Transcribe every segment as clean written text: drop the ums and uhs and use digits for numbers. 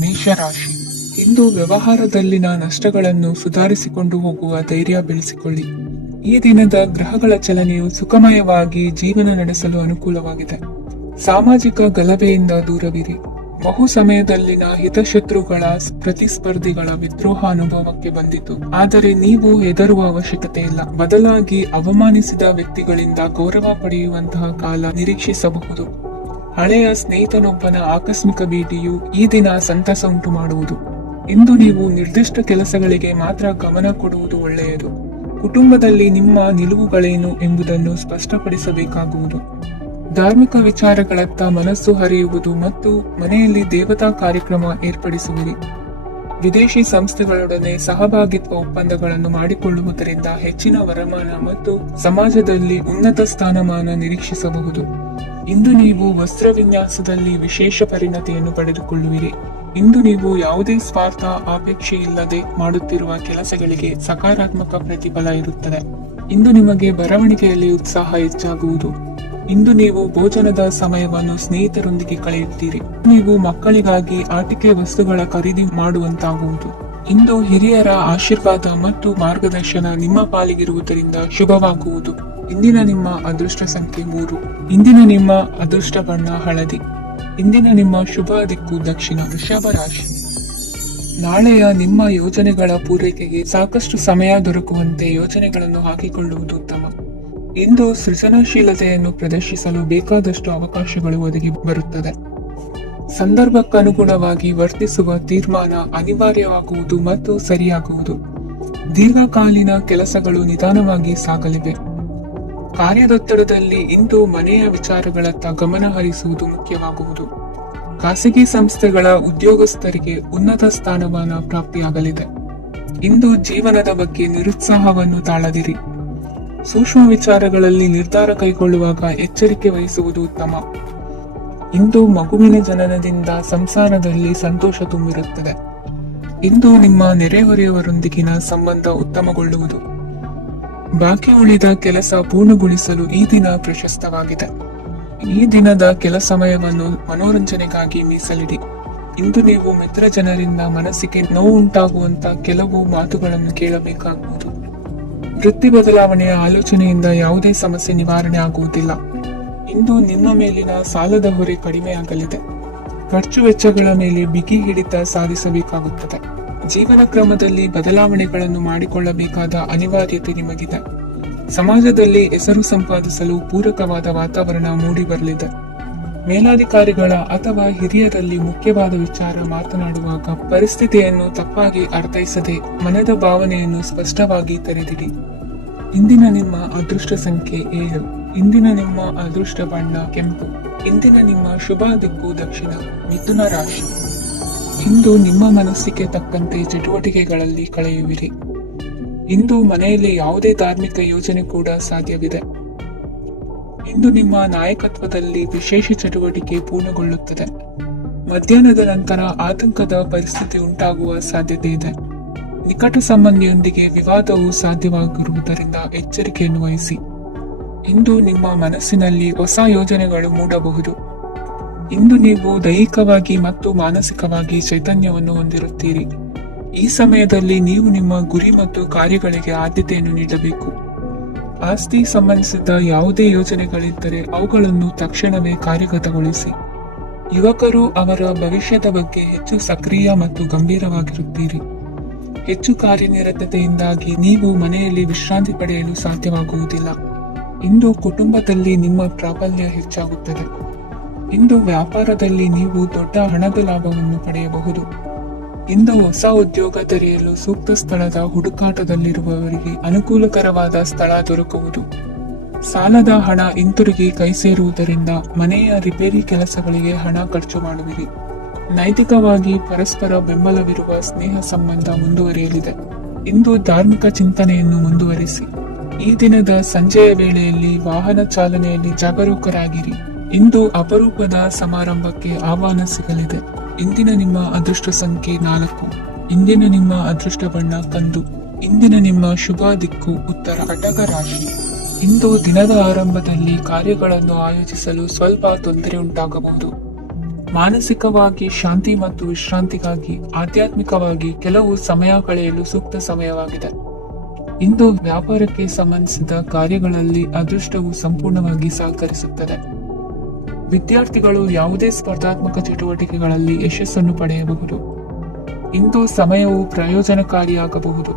ಮೇಷರಾಶಿ. ಇಂದು ವ್ಯವಹಾರದಲ್ಲಿನ ನಷ್ಟಗಳನ್ನು ಸುಧಾರಿಸಿಕೊಂಡು ಹೋಗುವ ಧೈರ್ಯ ಬೆಳೆಸಿಕೊಳ್ಳಿ. ಈ ದಿನದ ಗ್ರಹಗಳ ಚಲನೆಯು ಸುಖಮಯವಾಗಿ ಜೀವನ ನಡೆಸಲು ಅನುಕೂಲವಾಗಿದೆ. ಸಾಮಾಜಿಕ ಗಲಭೆಯಿಂದ ದೂರವಿರಿ. ಬಹು ಸಮಯದಲ್ಲಿನ ಹಿತಶತ್ರುಗಳ ಪ್ರತಿಸ್ಪರ್ಧಿಗಳ ವಿದ್ರೋಹ ಅನುಭವಕ್ಕೆ ಬಂದಿತು. ಆದರೆ ನೀವು ಹೆದರುವ ಅವಶ್ಯಕತೆ ಇಲ್ಲ. ಬದಲಾಗಿ ಅವಮಾನಿಸಿದ ವ್ಯಕ್ತಿಗಳಿಂದ ಗೌರವ ಪಡೆಯುವಂತಹ ಕಾಲ ನಿರೀಕ್ಷಿಸಬಹುದು. ಹಳೆಯ ಸ್ನೇಹಿತನೊಬ್ಬನ ಆಕಸ್ಮಿಕ ಭೇಟಿಯು ಈ ದಿನ ಸಂತಸ ಉಂಟು ಮಾಡುವುದು. ಇಂದು ನೀವು ನಿರ್ದಿಷ್ಟ ಕೆಲಸಗಳಿಗೆ ಮಾತ್ರ ಗಮನ ಕೊಡುವುದು ಒಳ್ಳೆಯದು. ಕುಟುಂಬದಲ್ಲಿ ನಿಮ್ಮ ನಿಲುವುಗಳೇನು ಎಂಬುದನ್ನು ಸ್ಪಷ್ಟಪಡಿಸಬೇಕಾಗುವುದು. ಧಾರ್ಮಿಕ ವಿಚಾರಗಳತ್ತ ಮನಸ್ಸು ಹರಿಯುವುದು ಮತ್ತು ಮನೆಯಲ್ಲಿ ದೇವತಾ ಕಾರ್ಯಕ್ರಮ ಏರ್ಪಡಿಸುವಿರಿ. ವಿದೇಶಿ ಸಂಸ್ಥೆಗಳೊಡನೆ ಸಹಭಾಗಿತ್ವ ಒಪ್ಪಂದಗಳನ್ನು ಮಾಡಿಕೊಳ್ಳುವುದರಿಂದ ಹೆಚ್ಚಿನ ವರಮಾನ ಮತ್ತು ಸಮಾಜದಲ್ಲಿ ಉನ್ನತ ಸ್ಥಾನಮಾನ ನಿರೀಕ್ಷಿಸಬಹುದು. ಇಂದು ನೀವು ವಸ್ತ್ರ ವಿನ್ಯಾಸದಲ್ಲಿ ವಿಶೇಷ ಪರಿಣತಿಯನ್ನು ಪಡೆದುಕೊಳ್ಳುವಿರಿ. ಇಂದು ನೀವು ಯಾವುದೇ ಸ್ವಾರ್ಥ ಅಪೇಕ್ಷೆ ಇಲ್ಲದೆ ಮಾಡುತ್ತಿರುವ ಕೆಲಸಗಳಿಗೆ ಸಕಾರಾತ್ಮಕ ಪ್ರತಿಫಲ ಇರುತ್ತದೆ. ಇಂದು ನಿಮಗೆ ಬರವಣಿಗೆಯಲ್ಲಿ ಉತ್ಸಾಹ ಹೆಚ್ಚಾಗುವುದು. ಇಂದು ನೀವು ಭೋಜನದ ಸಮಯವನ್ನು ಸ್ನೇಹಿತರೊಂದಿಗೆ ಕಳೆಯುತ್ತೀರಿ. ನೀವು ಮಕ್ಕಳಿಗಾಗಿ ಆಟಿಕೆ ವಸ್ತುಗಳ ಖರೀದಿ ಮಾಡುವಂತಾಗುವುದು. ಇಂದು ಹಿರಿಯರ ಆಶೀರ್ವಾದ ಮತ್ತು ಮಾರ್ಗದರ್ಶನ ನಿಮ್ಮ ಪಾಲಿಗಿರುವುದರಿಂದ ಶುಭವಾಗುವುದು. ಇಂದಿನ ನಿಮ್ಮ ಅದೃಷ್ಟ ಸಂಖ್ಯೆ 3. ಇಂದಿನ ನಿಮ್ಮ ಅದೃಷ್ಟ ಬಣ್ಣ ಹಳದಿ. ಇಂದಿನ ನಿಮ್ಮ ಶುಭ ದಿಕ್ಕು ದಕ್ಷಿಣ. ವೃಷಭ ರಾಶಿ. ನಾಳೆಯ ನಿಮ್ಮ ಯೋಜನೆಗಳ ಪೂರೈಕೆಗೆ ಸಾಕಷ್ಟು ಸಮಯ ದೊರಕುವಂತೆ ಯೋಜನೆಗಳನ್ನು ಹಾಕಿಕೊಳ್ಳುವುದು ಉತ್ತಮ. ಇಂದು ಸೃಜನಶೀಲತೆಯನ್ನು ಪ್ರದರ್ಶಿಸಲು ಬೇಕಾದಷ್ಟು ಅವಕಾಶಗಳು ಒದಗಿ ಬರುತ್ತದೆ. ಸಂದರ್ಭಕ್ಕನುಗುಣವಾಗಿ ವರ್ತಿಸುವ ತೀರ್ಮಾನ ಅನಿವಾರ್ಯವಾಗುವುದು ಮತ್ತು ಸರಿಯಾಗುವುದು. ದೀರ್ಘಕಾಲೀನ ಕೆಲಸಗಳು ನಿಧಾನವಾಗಿ ಸಾಗಲಿವೆ. ಕಾರ್ಯದೊತ್ತಡದಲ್ಲಿ ಇಂದು ಮನೆಯ ವಿಚಾರಗಳತ್ತ ಗಮನ ಹರಿಸುವುದು ಮುಖ್ಯವಾಗುವುದು. ಖಾಸಗಿ ಸಂಸ್ಥೆಗಳ ಉದ್ಯೋಗಸ್ಥರಿಗೆ ಉನ್ನತ ಸ್ಥಾನಮಾನ ಪ್ರಾಪ್ತಿಯಾಗಲಿದೆ. ಇಂದು ಜೀವನದ ಬಗ್ಗೆ ನಿರುತ್ಸಾಹವನ್ನು ತಾಳದಿರಿ. ಸೂಕ್ಷ್ಮ ವಿಚಾರಗಳಲ್ಲಿ ನಿರ್ಧಾರ ಕೈಗೊಳ್ಳುವಾಗ ಎಚ್ಚರಿಕೆ ವಹಿಸುವುದು ಉತ್ತಮ. ಇಂದು ಮಗುವಿನ ಜನನದಿಂದ ಸಂಸಾರದಲ್ಲಿ ಸಂತೋಷ ತುಂಬಿರುತ್ತದೆ. ಇಂದು ನಿಮ್ಮ ನೆರೆಹೊರೆಯವರೊಂದಿಗಿನ ಸಂಬಂಧ ಉತ್ತಮಗೊಳ್ಳುವುದು. ಬಾಕಿ ಉಳಿದ ಕೆಲಸ ಪೂರ್ಣಗೊಳಿಸಲು ಈ ದಿನ ಪ್ರಶಸ್ತವಾಗಿದೆ. ಈ ದಿನದ ಕೆಲ ಸಮಯವನ್ನು ಮನೋರಂಜನೆಗಾಗಿ ಮೀಸಲಿಡಿ. ಇಂದು ನೀವು ಮಿತ್ರ ಜನರಿಂದ ಮನಸ್ಸಿಗೆ ನೋವುಂಟಾಗುವಂತ ಕೆಲವು ಮಾತುಗಳನ್ನು ಕೇಳಬೇಕಾಗುವುದು. ವೃತ್ತಿ ಬದಲಾವಣೆಯ ಆಲೋಚನೆಯಿಂದ ಯಾವುದೇ ಸಮಸ್ಯೆ ನಿವಾರಣೆ ಆಗುವುದಿಲ್ಲ. ಇಂದು ನಿಮ್ಮ ಮೇಲಿನ ಸಾಲದ ಹೊರೆ ಕಡಿಮೆಯಾಗಲಿದೆ. ಖರ್ಚು ವೆಚ್ಚಗಳ ಮೇಲೆ ಬಿಗಿ ಹಿಡಿತ ಸಾಧಿಸಬೇಕಾಗುತ್ತದೆ. ಜೀವನ ಕ್ರಮದಲ್ಲಿ ಬದಲಾವಣೆಗಳನ್ನು ಮಾಡಿಕೊಳ್ಳಬೇಕಾದ ಅನಿವಾರ್ಯತೆ ನಿಮಗಿದೆ. ಸಮಾಜದಲ್ಲಿ ಹೆಸರು ಸಂಪಾದಿಸಲು ಪೂರಕವಾದ ವಾತಾವರಣ ಮೂಡಿ ಬರಲಿದೆ. ಮೇಲಾಧಿಕಾರಿಗಳ ಅಥವಾ ಹಿರಿಯರಲ್ಲಿ ಮುಖ್ಯವಾದ ವಿಚಾರ ಮಾತನಾಡುವಾಗ ಪರಿಸ್ಥಿತಿಯನ್ನು ತಪ್ಪಾಗಿ ಅರ್ಥೈಸದೆ ಮನದ ಭಾವನೆಯನ್ನು ಸ್ಪಷ್ಟವಾಗಿ ತೆರೆದಿಡಿ. ಇಂದಿನ ನಿಮ್ಮ ಅದೃಷ್ಟ ಸಂಖ್ಯೆ 7. ಇಂದಿನ ನಿಮ್ಮ ಅದೃಷ್ಟ ಬಣ್ಣ ಕೆಂಪು. ಇಂದಿನ ನಿಮ್ಮ ಶುಭ ದಿಕ್ಕು ದಕ್ಷಿಣ. ಮಿಥುನ ರಾಶಿ. ಇಂದು ನಿಮ್ಮ ಮನಸ್ಸಿಗೆ ತಕ್ಕಂತೆ ಚಟುವಟಿಕೆಗಳಲ್ಲಿ ಕಳೆಯುವಿರಿ. ಇಂದು ಮನೆಯಲ್ಲಿ ಯಾವುದೇ ಧಾರ್ಮಿಕ ಯೋಜನೆ ಕೂಡ ಸಾಧ್ಯವಿದೆ. ಇಂದು ನಿಮ್ಮ ನಾಯಕತ್ವದಲ್ಲಿ ವಿಶೇಷ ಚಟುವಟಿಕೆ ಪೂರ್ಣಗೊಳ್ಳುತ್ತದೆ. ಮಧ್ಯಾಹ್ನದ ನಂತರ ಆತಂಕದ ಪರಿಸ್ಥಿತಿ ಉಂಟಾಗುವ ಸಾಧ್ಯತೆ ಇದೆ. ನಿಕಟ ಸಂಬಂಧಿಯೊಂದಿಗೆ ವಿವಾದವು ಸಾಧ್ಯವಾಗಿರುವುದರಿಂದ ಎಚ್ಚರಿಕೆಯನ್ನು ವಹಿಸಿ. ಇಂದು ನಿಮ್ಮ ಮನಸ್ಸಿನಲ್ಲಿ ಹೊಸ ಯೋಜನೆಗಳು ಮೂಡಬಹುದು. ಇಂದು ನೀವು ದೈಹಿಕವಾಗಿ ಮತ್ತು ಮಾನಸಿಕವಾಗಿ ಚೈತನ್ಯವನ್ನು ಹೊಂದಿರುತ್ತೀರಿ. ಈ ಸಮಯದಲ್ಲಿ ನೀವು ನಿಮ್ಮ ಗುರಿ ಮತ್ತು ಕಾರ್ಯಗಳಿಗೆ ಆದ್ಯತೆಯನ್ನು ನೀಡಬೇಕು. ಆಸ್ತಿ ಸಂಬಂಧಿಸಿದ ಯಾವುದೇ ಯೋಜನೆಗಳಿದ್ದರೆ ಅವುಗಳನ್ನು ತಕ್ಷಣವೇ ಕಾರ್ಯಗತಗೊಳಿಸಿ. ಯುವಕರು ಅವರ ಭವಿಷ್ಯದ ಬಗ್ಗೆ ಹೆಚ್ಚು ಸಕ್ರಿಯ ಮತ್ತು ಗಂಭೀರವಾಗಿರುತ್ತೀರಿ. ಹೆಚ್ಚು ಕಾರ್ಯನಿರತತೆಯಿಂದಾಗಿ ನೀವು ಮನೆಯಲ್ಲಿ ವಿಶ್ರಾಂತಿ ಪಡೆಯಲು ಸಾಧ್ಯವಾಗುವುದಿಲ್ಲ. ಇಂದು ಕುಟುಂಬದಲ್ಲಿ ನಿಮ್ಮ ಪ್ರಾಬಲ್ಯ ಹೆಚ್ಚಾಗುತ್ತದೆ. ಇಂದು ವ್ಯಾಪಾರದಲ್ಲಿ ನೀವು ದೊಡ್ಡ ಹಣದ ಲಾಭವನ್ನು ಪಡೆಯಬಹುದು. ಇಂದು ಹೊಸ ಉದ್ಯೋಗ ತೆರೆಯಲು ಸೂಕ್ತ ಸ್ಥಳದ ಹುಡುಕಾಟದಲ್ಲಿರುವವರಿಗೆ ಅನುಕೂಲಕರವಾದ ಸ್ಥಳ ದೊರಕುವುದು. ಸಾಲದ ಹಣ ಹಿಂತಿರುಗಿ ಕೈ ಸೇರುವುದರಿಂದ ಮನೆಯ ರಿಪೇರಿ ಕೆಲಸಗಳಿಗೆ ಹಣ ಖರ್ಚು ಮಾಡುವಿರಿ. ನೈತಿಕವಾಗಿ ಪರಸ್ಪರ ಬೆಂಬಲವಿರುವ ಸ್ನೇಹ ಸಂಬಂಧ ಮುಂದುವರಿಯಲಿದೆ. ಇಂದು ಧಾರ್ಮಿಕ ಚಿಂತನೆಯನ್ನು ಮುಂದುವರಿಸಿ. ಈ ದಿನದ ಸಂಜೆಯ ವೇಳೆಯಲ್ಲಿ ವಾಹನ ಚಾಲನೆಯಲ್ಲಿ ಜಾಗರೂಕರಾಗಿರಿ. ಇಂದು ಅಪರೂಪದ ಸಮಾರಂಭಕ್ಕೆ ಆಹ್ವಾನ ಸಿಗಲಿದೆ. ಇಂದಿನ ನಿಮ್ಮ ಅದೃಷ್ಟ ಸಂಖ್ಯೆ 4. ಇಂದಿನ ನಿಮ್ಮ ಅದೃಷ್ಟ ಬಣ್ಣ ಕಂದು. ಇಂದಿನ ನಿಮ್ಮ ಶುಭ ದಿಕ್ಕು ಉತ್ತರ. ಕಟಕ ರಾಶಿ. ಇಂದು ದಿನದ ಆರಂಭದಲ್ಲಿ ಕಾರ್ಯಗಳನ್ನು ಆಯೋಜಿಸಲು ಸ್ವಲ್ಪ ತೊಂದರೆ ಉಂಟಾಗಬಹುದು. ಮಾನಸಿಕವಾಗಿ ಶಾಂತಿ ಮತ್ತು ವಿಶ್ರಾಂತಿಗಾಗಿ ಆಧ್ಯಾತ್ಮಿಕವಾಗಿ ಕೆಲವು ಸಮಯ ಕಳೆಯಲು ಸೂಕ್ತ ಸಮಯವಾಗಿದೆ. ಇಂದು ವ್ಯಾಪಾರಕ್ಕೆ ಸಂಬಂಧಿಸಿದ ಕಾರ್ಯಗಳಲ್ಲಿ ಅದೃಷ್ಟವು ಸಂಪೂರ್ಣವಾಗಿ ಸಹಕರಿಸುತ್ತದೆ. ವಿದ್ಯಾರ್ಥಿಗಳು ಯಾವುದೇ ಸ್ಪರ್ಧಾತ್ಮಕ ಚಟುವಟಿಕೆಗಳಲ್ಲಿ ಯಶಸ್ಸನ್ನು ಪಡೆಯಬಹುದು. ಇಂದು ಸಮಯವು ಪ್ರಯೋಜನಕಾರಿಯಾಗಬಹುದು.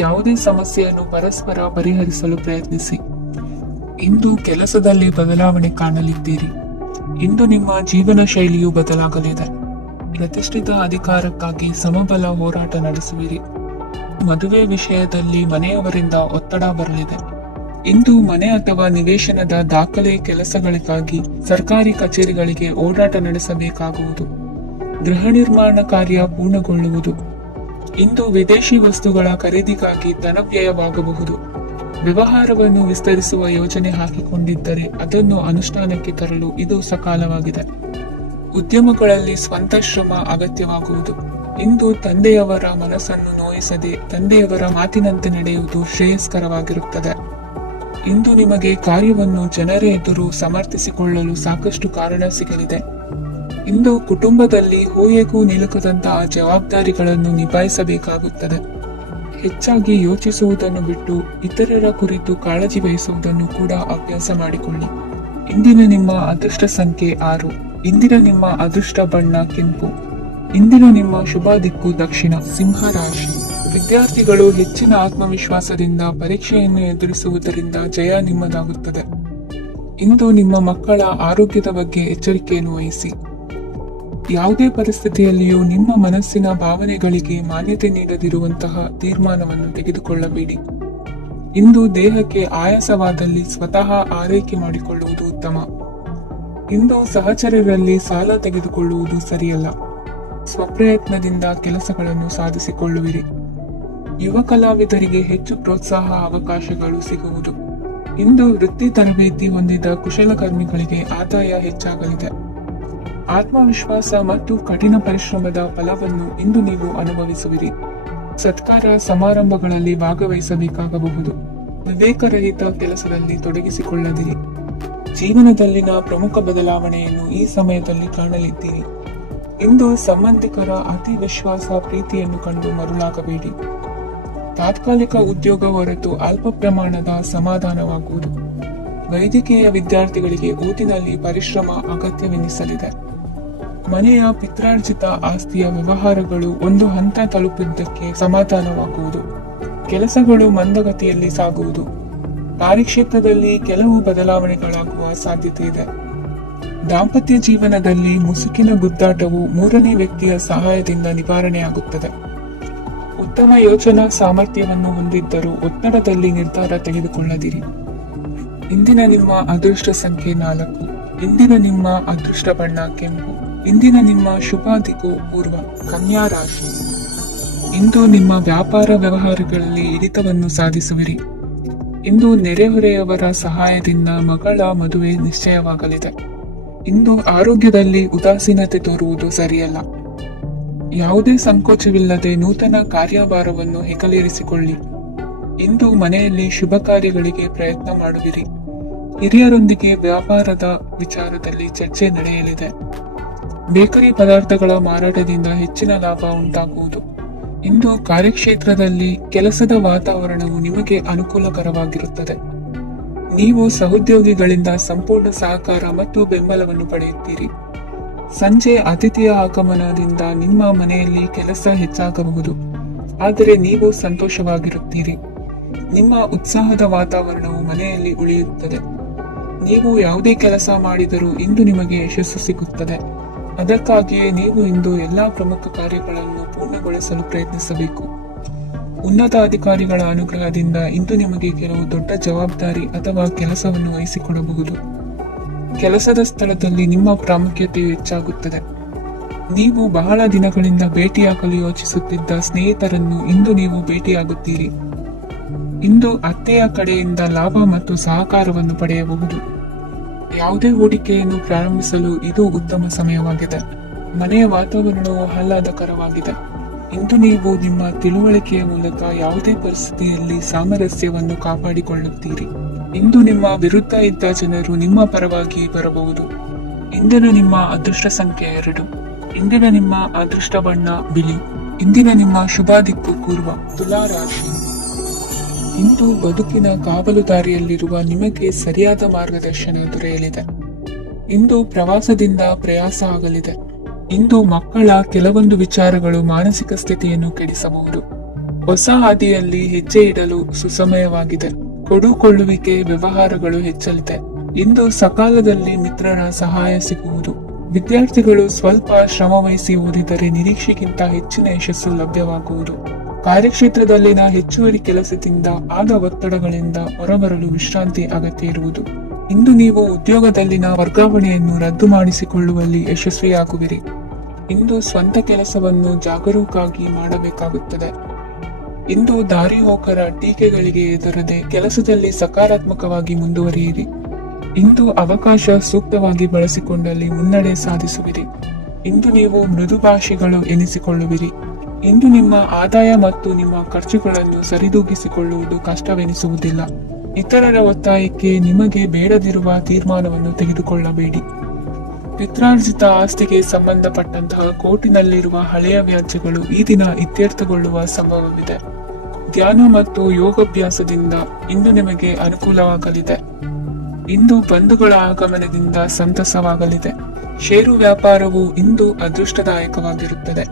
ಯಾವುದೇ ಸಮಸ್ಯೆಯನ್ನು ಪರಸ್ಪರ ಪರಿಹರಿಸಲು ಪ್ರಯತ್ನಿಸಿ. ಇಂದು ಕೆಲಸದಲ್ಲಿ ಬದಲಾವಣೆ ಕಾಣಲಿದ್ದೀರಿ. ಇಂದು ನಿಮ್ಮ ಜೀವನ ಶೈಲಿಯು ಬದಲಾಗಲಿದೆ. ಪ್ರತಿಷ್ಠಿತ ಅಧಿಕಾರಕ್ಕಾಗಿ ಸಮಬಲ ಹೋರಾಟ ನಡೆಸುವಿರಿ. ಮದುವೆ ವಿಷಯದಲ್ಲಿ ಮನೆಯವರಿಂದ ಒತ್ತಡ ಬರಲಿದೆ. ಇಂದು ಮನೆ ಅಥವಾ ನಿವೇಶನದ ದಾಖಲೆ ಕೆಲಸಗಳಿಗಾಗಿ ಸರ್ಕಾರಿ ಕಚೇರಿಗಳಿಗೆ ಓಡಾಟ ನಡೆಸಬೇಕಾಗುವುದು. ಗೃಹ ನಿರ್ಮಾಣ ಕಾರ್ಯ ಪೂರ್ಣಗೊಳ್ಳುವುದು. ಇಂದು ವಿದೇಶಿ ವಸ್ತುಗಳ ಖರೀದಿಗಾಗಿ ಧನವ್ಯಯವಾಗಬಹುದು. ವ್ಯವಹಾರವನ್ನು ವಿಸ್ತರಿಸುವ ಯೋಜನೆ ಹಾಕಿಕೊಂಡಿದ್ದರೆ ಅದನ್ನು ಅನುಷ್ಠಾನಕ್ಕೆ ತರಲು ಇದು ಸಕಾಲವಾಗಿದೆ. ಉದ್ಯಮಗಳಲ್ಲಿ ಸ್ವಂತ ಶ್ರಮ ಅಗತ್ಯವಾಗುವುದು. ಇಂದು ತಂದೆಯವರ ಮನಸ್ಸನ್ನು ನೋಯಿಸದೆ ತಂದೆಯವರ ಮಾತಿನಂತೆ ನಡೆಯುವುದು ಶ್ರೇಯಸ್ಕರವಾಗಿರುತ್ತದೆ. ಇಂದು ನಿಮಗೆ ಕಾರ್ಯವನ್ನು ಜನರ ಎದುರು ಸಮರ್ಥಿಸಿಕೊಳ್ಳಲು ಸಾಕಷ್ಟು ಕಾರಣ ಸಿಗಲಿದೆ. ಇಂದು ಕುಟುಂಬದಲ್ಲಿ ಹೂಯೆಗೂ ನಿಲುಕದಂತಹ ಜವಾಬ್ದಾರಿಗಳನ್ನು ನಿಭಾಯಿಸಬೇಕಾಗುತ್ತದೆ. ಹೆಚ್ಚಾಗಿ ಯೋಚಿಸುವುದನ್ನು ಬಿಟ್ಟು ಇತರರ ಕುರಿತು ಕಾಳಜಿ ವಹಿಸುವುದನ್ನು ಕೂಡ ಅಭ್ಯಾಸ ಮಾಡಿಕೊಳ್ಳಿ. ಇಂದಿನ ನಿಮ್ಮ ಅದೃಷ್ಟ ಸಂಖ್ಯೆ 6. ಇಂದಿನ ನಿಮ್ಮ ಅದೃಷ್ಟ ಬಣ್ಣ ಕೆಂಪು. ಇಂದಿನ ನಿಮ್ಮ ಶುಭ ದಿಕ್ಕು ದಕ್ಷಿಣ. ಸಿಂಹ ರಾಶಿ. ವಿದ್ಯಾರ್ಥಿಗಳು ಹೆಚ್ಚಿನ ಆತ್ಮವಿಶ್ವಾಸದಿಂದ ಪರೀಕ್ಷೆಯನ್ನು ಎದುರಿಸುವುದರಿಂದ ಜಯ ನಿಮ್ಮದಾಗುತ್ತದೆ. ಇಂದು ನಿಮ್ಮ ಮಕ್ಕಳ ಆರೋಗ್ಯದ ಬಗ್ಗೆ ಎಚ್ಚರಿಕೆಯನ್ನು ವಹಿಸಿ. ಯಾವುದೇ ಪರಿಸ್ಥಿತಿಯಲ್ಲಿಯೂ ನಿಮ್ಮ ಮನಸ್ಸಿನ ಭಾವನೆಗಳಿಗೆ ಮಾನ್ಯತೆ ನೀಡದಿರುವಂತಹ ತೀರ್ಮಾನವನ್ನು ತೆಗೆದುಕೊಳ್ಳಬೇಡಿ. ಇಂದು ದೇಹಕ್ಕೆ ಆಯಾಸವಾದಲ್ಲಿ ಸ್ವತಃ ಆರೈಕೆ ಮಾಡಿಕೊಳ್ಳುವುದು ಉತ್ತಮ. ಇಂದು ಸಹಚರರಲ್ಲಿ ಸಾಲ ತೆಗೆದುಕೊಳ್ಳುವುದು ಸರಿಯಲ್ಲ. ಸ್ವಪ್ರಯತ್ನದಿಂದ ಕೆಲಸಗಳನ್ನು ಸಾಧಿಸಿಕೊಳ್ಳುವಿರಿ. ಯುವ ಕಲಾವಿದರಿಗೆ ಹೆಚ್ಚು ಪ್ರೋತ್ಸಾಹ ಅವಕಾಶಗಳು ಸಿಗುವುದು. ಇಂದು ವೃತ್ತಿ ತರಬೇತಿ ಹೊಂದಿದ ಕುಶಲಕರ್ಮಿಗಳಿಗೆ ಆದಾಯ ಹೆಚ್ಚಾಗಲಿದೆ. ಆತ್ಮವಿಶ್ವಾಸ ಮತ್ತು ಕಠಿಣ ಪರಿಶ್ರಮದ ಫಲವನ್ನು ಇಂದು ನೀವು ಅನುಭವಿಸುವಿರಿ. ಸತ್ಕಾರ ಸಮಾರಂಭಗಳಲ್ಲಿ ಭಾಗವಹಿಸಬೇಕಾಗಬಹುದು. ವಿವೇಕರಹಿತ ಕೆಲಸದಲ್ಲಿ ತೊಡಗಿಸಿಕೊಳ್ಳದಿರಿ. ಜೀವನದಲ್ಲಿನ ಪ್ರಮುಖ ಬದಲಾವಣೆಯನ್ನು ಈ ಸಮಯದಲ್ಲಿ ಕಾಣಲಿದ್ದೀರಿ. ಇಂದು ಸಂಬಂಧಿಕರ ಅತಿ ವಿಶ್ವಾಸ ಪ್ರೀತಿಯನ್ನು ಕಂಡು ಮರುಳಾಗಬೇಡಿ. ತಾತ್ಕಾಲಿಕ ಉದ್ಯೋಗ ಹೊರತು ಅಲ್ಪ ಪ್ರಮಾಣದ ಸಮಾಧಾನವಾಗುವುದು. ವೈದ್ಯಕೀಯ ವಿದ್ಯಾರ್ಥಿಗಳಿಗೆ ಓದಿನಲ್ಲಿ ಪರಿಶ್ರಮ ಅಗತ್ಯವೆನಿಸಲಿದೆ. ಮನೆಯ ಪಿತ್ರಾರ್ಜಿತ ಆಸ್ತಿಯ ವ್ಯವಹಾರಗಳು ಒಂದು ಹಂತ ತಲುಪಿದ್ದಕ್ಕೆ ಸಮಾಧಾನವಾಗುವುದು. ಕೆಲಸಗಳು ಮಂದಗತಿಯಲ್ಲಿ ಸಾಗುವುದು. ಕಾರ್ಯಕ್ಷೇತ್ರದಲ್ಲಿ ಕೆಲವು ಬದಲಾವಣೆಗಳಾಗುವ ಸಾಧ್ಯತೆ ಇದೆ. ದಾಂಪತ್ಯ ಜೀವನದಲ್ಲಿ ಮುಸುಕಿನ ಗುದ್ದಾಟವು ಮೂರನೇ ವ್ಯಕ್ತಿಯ ಸಹಾಯದಿಂದ ನಿವಾರಣೆಯಾಗುತ್ತದೆ. ಉತ್ತಮ ಯೋಚನಾ ಸಾಮರ್ಥ್ಯವನ್ನು ಹೊಂದಿದ್ದರೂ ಒತ್ತಡದಲ್ಲಿ ನಿರ್ಧಾರ ತೆಗೆದುಕೊಳ್ಳದಿರಿ. ಇಂದಿನ ನಿಮ್ಮ ಅದೃಷ್ಟ ಸಂಖ್ಯೆ 4. ಇಂದಿನ ನಿಮ್ಮ ಅದೃಷ್ಟ ಬಣ್ಣ ಕೆಂಪು. ಇಂದಿನ ನಿಮ್ಮ ಶುಭ ದಿಕ್ಕು ಪೂರ್ವ. ಕನ್ಯಾ ರಾಶಿ. ಇಂದು ನಿಮ್ಮ ವ್ಯಾಪಾರ ವ್ಯವಹಾರಗಳಲ್ಲಿ ಹಿಡಿತವನ್ನು ಸಾಧಿಸುವಿರಿ. ಇಂದು ನೆರೆಹೊರೆಯವರ ಸಹಾಯದಿಂದ ಮಗಳ ಮದುವೆ ನಿಶ್ಚಯವಾಗಲಿದೆ. ಇಂದು ಆರೋಗ್ಯದಲ್ಲಿ ಉದಾಸೀನತೆ ತೋರುವುದು ಸರಿಯಲ್ಲ. ಯಾವುದೇ ಸಂಕೋಚವಿಲ್ಲದೆ ನೂತನ ಕಾರ್ಯಭಾರವನ್ನು ಹೆಗಲೇರಿಸಿಕೊಳ್ಳಿ. ಇಂದು ಮನೆಯಲ್ಲಿ ಶುಭ ಕಾರ್ಯಗಳಿಗೆ ಪ್ರಯತ್ನ ಮಾಡುವಿರಿ. ಹಿರಿಯರೊಂದಿಗೆ ವ್ಯಾಪಾರದ ವಿಚಾರದಲ್ಲಿ ಚರ್ಚೆ ನಡೆಯಲಿದೆ. ಬೇಕರಿ ಪದಾರ್ಥಗಳ ಮಾರಾಟದಿಂದ ಹೆಚ್ಚಿನ ಲಾಭ ಉಂಟಾಗುವುದು. ಇಂದು ಕಾರ್ಯಕ್ಷೇತ್ರದಲ್ಲಿ ಕೆಲಸದ ವಾತಾವರಣವು ನಿಮಗೆ ಅನುಕೂಲಕರವಾಗಿರುತ್ತದೆ. ನೀವು ಸಹೋದ್ಯೋಗಿಗಳಿಂದ ಸಂಪೂರ್ಣ ಸಹಕಾರ ಮತ್ತು ಬೆಂಬಲವನ್ನು ಪಡೆಯುತ್ತೀರಿ. ಸಂಜೆ ಅತಿಥಿಯ ಆಗಮನದಿಂದ ನಿಮ್ಮ ಮನೆಯಲ್ಲಿ ಕೆಲಸ ಹೆಚ್ಚಾಗಬಹುದು, ಆದರೆ ನೀವು ಸಂತೋಷವಾಗಿರುತ್ತೀರಿ. ನಿಮ್ಮ ಉತ್ಸಾಹದ ವಾತಾವರಣವು ಮನೆಯಲ್ಲಿ ಉಳಿಯುತ್ತದೆ. ನೀವು ಯಾವುದೇ ಕೆಲಸ ಮಾಡಿದರೂ ಇಂದು ನಿಮಗೆ ಯಶಸ್ಸು ಸಿಗುತ್ತದೆ. ಅದಕ್ಕಾಗಿಯೇ ನೀವು ಇಂದು ಎಲ್ಲಾ ಪ್ರಮುಖ ಕಾರ್ಯಗಳನ್ನು ಪೂರ್ಣಗೊಳಿಸಲು ಪ್ರಯತ್ನಿಸಬೇಕು. ಉನ್ನತ ಅಧಿಕಾರಿಗಳ ಅನುಗ್ರಹದಿಂದ ಇಂದು ನಿಮಗೆ ಕೆಲವು ದೊಡ್ಡ ಜವಾಬ್ದಾರಿ ಅಥವಾ ಕೆಲಸವನ್ನು ವಹಿಸಿಕೊಡಬಹುದು. ಕೆಲಸದ ಸ್ಥಳದಲ್ಲಿ ನಿಮ್ಮ ಪ್ರಾಮುಖ್ಯತೆಯು ಹೆಚ್ಚಾಗುತ್ತದೆ. ನೀವು ಬಹಳ ದಿನಗಳಿಂದ ಭೇಟಿಯಾಗಲು ಯೋಚಿಸುತ್ತಿದ್ದ ಸ್ನೇಹಿತರನ್ನು ಇಂದು ನೀವು ಭೇಟಿಯಾಗುತ್ತೀರಿ. ಇಂದು ಅತ್ತೆಯ ಕಡೆಯಿಂದ ಲಾಭ ಮತ್ತು ಸಹಕಾರವನ್ನು ಪಡೆಯಬಹುದು. ಯಾವುದೇ ಹೂಡಿಕೆಯನ್ನು ಪ್ರಾರಂಭಿಸಲು ಇದು ಉತ್ತಮ ಸಮಯವಾಗಿದೆ. ಮನೆಯ ವಾತಾವರಣವು ಆಹ್ಲಾದಕರವಾಗಿದೆ. ಇಂದು ನೀವು ನಿಮ್ಮ ತಿಳುವಳಿಕೆಯ ಮೂಲಕ ಯಾವುದೇ ಪರಿಸ್ಥಿತಿಯಲ್ಲಿ ಸಾಮರಸ್ಯವನ್ನು ಕಾಪಾಡಿಕೊಳ್ಳುತ್ತೀರಿ. ಇಂದು ನಿಮ್ಮ ವಿರುದ್ಧ ಇದ್ದ ಜನರು ನಿಮ್ಮ ಪರವಾಗಿ ಬರಬಹುದು. ಇಂದಿನ ನಿಮ್ಮ ಅದೃಷ್ಟ ಸಂಖ್ಯೆ 2. ಇಂದಿನ ನಿಮ್ಮ ಅದೃಷ್ಟ ಬಣ್ಣ ಬಿಳಿ. ಇಂದಿನ ನಿಮ್ಮ ಶುಭ ದಿಕ್ಕು ಪೂರ್ವ. ತುಲಾ ರಾಶಿ. ಇಂದು ಬದುಕಿನ ಕಾವಲುದಾರಿಯಲ್ಲಿರುವ ನಿಮಗೆ ಸರಿಯಾದ ಮಾರ್ಗದರ್ಶನ ದೊರೆಯಲಿದೆ. ಇಂದು ಪ್ರವಾಸದಿಂದ ಪ್ರಯಾಸ ಆಗಲಿದೆ. ಇಂದು ಮಕ್ಕಳ ಕೆಲವೊಂದು ವಿಚಾರಗಳು ಮಾನಸಿಕ ಸ್ಥಿತಿಯನ್ನು ಕೆಡಿಸಬಹುದು. ಹೊಸ ಹಾದಿಯಲ್ಲಿ ಹೆಜ್ಜೆ ಇಡಲು ಸುಸಮಯವಾಗಿದೆ. ಕೊಡುಕೊಳ್ಳುವಿಕೆ ವ್ಯವಹಾರಗಳು ಹೆಚ್ಚಲಿದೆ. ಇಂದು ಸಕಾಲದಲ್ಲಿ ಮಿತ್ರರ ಸಹಾಯ ಸಿಗುವುದು. ವಿದ್ಯಾರ್ಥಿಗಳು ಸ್ವಲ್ಪ ಶ್ರಮವಹಿಸಿ ಓದಿದರೆ ನಿರೀಕ್ಷೆಗಿಂತ ಹೆಚ್ಚಿನ ಯಶಸ್ಸು ಲಭ್ಯವಾಗುವುದು. ಕಾರ್ಯಕ್ಷೇತ್ರದಲ್ಲಿನ ಹೆಚ್ಚುವರಿ ಕೆಲಸದಿಂದ ಆದ ಒತ್ತಡಗಳಿಂದ ಹೊರಬರಲು ವಿಶ್ರಾಂತಿ ಅಗತ್ಯ ಇರುವುದು. ಇಂದು ನೀವು ಉದ್ಯೋಗದಲ್ಲಿನ ವರ್ಗಾವಣೆಯನ್ನು ರದ್ದು ಮಾಡಿಸಿಕೊಳ್ಳುವಲ್ಲಿ ಯಶಸ್ವಿಯಾಗುವಿರಿ. ಇಂದು ಸ್ವಂತ ಕೆಲಸವನ್ನು ಜಾಗರೂಕವಾಗಿ ಮಾಡಬೇಕಾಗುತ್ತದೆ. ಇಂದು ದಾರಿಹೋಕರ ಟೀಕೆಗಳಿಗೆ ಎದುರದೆ ಕೆಲಸದಲ್ಲಿ ಸಕಾರಾತ್ಮಕವಾಗಿ ಮುಂದುವರಿಯಿರಿ. ಇಂದು ಅವಕಾಶ ಸೂಕ್ತವಾಗಿ ಬಳಸಿಕೊಂಡಲ್ಲಿ ಮುನ್ನಡೆ ಸಾಧಿಸುವಿರಿ. ಇಂದು ನೀವು ಮೃದುಭಾಷಿಗಳು ಎನಿಸಿಕೊಳ್ಳುವಿರಿ. ಇಂದು ನಿಮ್ಮ ಆದಾಯ ಮತ್ತು ನಿಮ್ಮ ಖರ್ಚುಗಳನ್ನು ಸರಿದೂಗಿಸಿಕೊಳ್ಳುವುದು ಕಷ್ಟವೆನಿಸುವುದಿಲ್ಲ. ಇತರರ ಒತ್ತಾಯಕ್ಕೆ ನಿಮಗೆ ಬೇಡದಿರುವ ತೀರ್ಮಾನವನ್ನು ತೆಗೆದುಕೊಳ್ಳಬೇಡಿ. ಪಿತ್ರಾರ್ಜಿತ ಆಸ್ತಿಗೆ ಸಂಬಂಧಪಟ್ಟಂತಹ ಕೋರ್ಟಿನಲ್ಲಿರುವ ಹಳೆಯ ವ್ಯಾಜ್ಯಗಳು ಈ ದಿನ ಇತ್ಯರ್ಥಗೊಳ್ಳುವ ಸಂಭವವಿದೆ. ಧ್ಯಾನ ಮತ್ತು ಯೋಗಾಭ್ಯಾಸದಿಂದ ಇಂದು ನಿಮಗೆ ಅನುಕೂಲವಾಗಲಿದೆ. ಇಂದು ಬಂಧುಗಳ ಆಗಮನದಿಂದ ಸಂತಸವಾಗಲಿದೆ. ಷೇರು ವ್ಯಾಪಾರವು ಇಂದು ಅದೃಷ್ಟದಾಯಕವಾಗಿರುತ್ತದೆ.